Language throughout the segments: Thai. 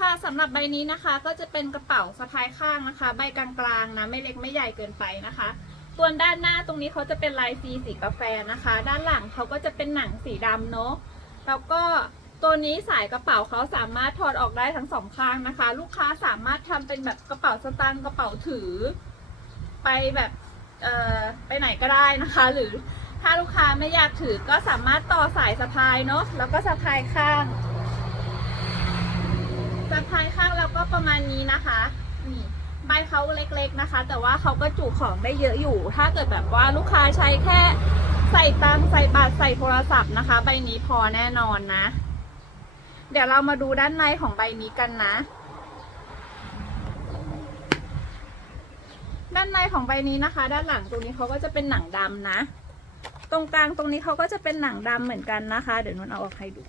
ค่ะสำหรับใบนี้นะคะก็จะเป็นกระเป๋าสะพายข้างนะคะ ใบกลางๆนะไม่เล็กไม่ใหญ่เกินไปนะคะส่วนด้านหน้าตรงนี้เขาจะเป็นลายฟรีสีกาแฟนะคะ ด้านหลังเขาก็จะเป็นหนังสีดำเนาะแล้วก็ตัวนี้สายกระเป๋าเขาสามารถถอดออกได้ทั้งสองข้างนะคะ ลูกค้าสามารถทำเป็นแบบกระเป๋าสตางค์กระเป๋าถือ ไปแบบเอ่อไปไหนก็ได้นะคะ หรือถ้าลูกค้าไม่อยากถือก็สามารถต่อสายสะพายเนาะแล้วก็สะพายข้าง สะพายข้างแล้วก็ประมา ณนี้นะคะนี่ใบเขาเล็กๆนะคะ แต่ว่าเขาก็จุของได้เยอะอยู่ ถ้าเกิดแบบว่าลูกค้าใช้แค่ใส่ตังใส่บัตรใส่โทรศัพท์นะคะ ใบนี้พอแน่นอนนะ เดี๋ยวเรามาดูด้านในของใบนี้กันนะ ด้านในของใบนี้นะคะ ด้านหลังตรงนี้เขาก็จะเป็นหนังดำนะ ตรงกลางตรงนี้เขาก็จะเป็นหนังดำเหมือนกันนะคะ เดี๋ยวนุ่นเอาออกให้ดู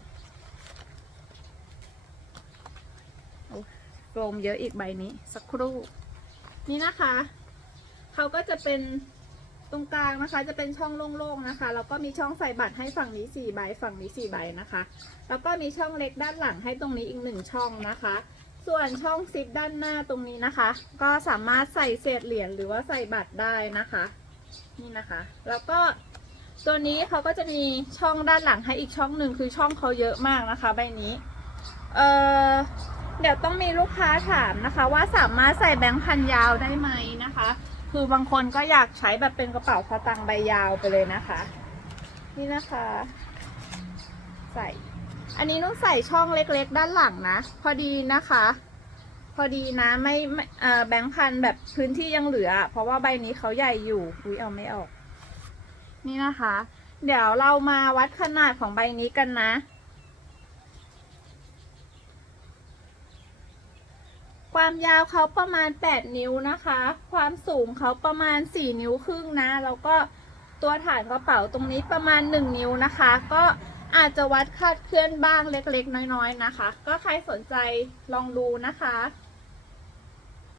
โฟมเยอะอีกใบนี้สักครู่ นี่นะคะ เขาก็จะเป็นตรงกลางนะคะ จะเป็นช่องโล่งๆนะคะ แล้วก็มีช่องใส่บัตรให้ฝั่งนี้สี่ใบฝั่งนี้สี่ใบนะคะ แล้วก็มีช่องเล็กด้านหลังให้ตรงนี้อีกหนึ่งช่องนะคะ ส่วนช่องซิปด้านหน้าตรงนี้นะคะ ก็สามารถใส่เศษเหรียญหรือว่าใส่บัตรได้นะคะ นี่นะคะ แล้วก็ตัวนี้เขาก็จะมีช่องด้านหลังให้อีกช่องหนึ่งคือช่องเขาเยอะมากนะคะ ใบนี้ เอ่อ เดี๋ยวต้องมีลูกค้าถามนะคะ ว่าสามารถใส่แบงค์พันยาวได้ไหมนะคะ คือบางคนก็อยากใช้แบบเป็นกระเป๋าสตางค์ใบยาวไปเลยนะคะ นี่นะคะ ใส่ อันนี้ต้องใส่ช่องเล็กๆ ด้านหลังนะ พอดีนะคะ พอดีนะไม่ไม่แบงค์พันแบบพื้นที่ยังเหลือ เพราะว่าใบนี้เขาใหญ่อยู่อุ้ยเอาไม่ออก นี่นะคะ เดี๋ยวเรามาวัดขนาดของใบนี้กันนะ ความยาวเขาประมาณ 8 นิ้วนะคะ ความสูงเขาประมาณ 4 นิ้วครึ่งนะ แล้วก็ตัวฐานกระเป๋าตรงนี้ประมาณ 1 นิ้วนะคะ ก็อาจจะวัดคาดเคลื่อนบ้างเล็กๆ น้อยๆ นะคะ ก็ใครสนใจลองดูนะคะ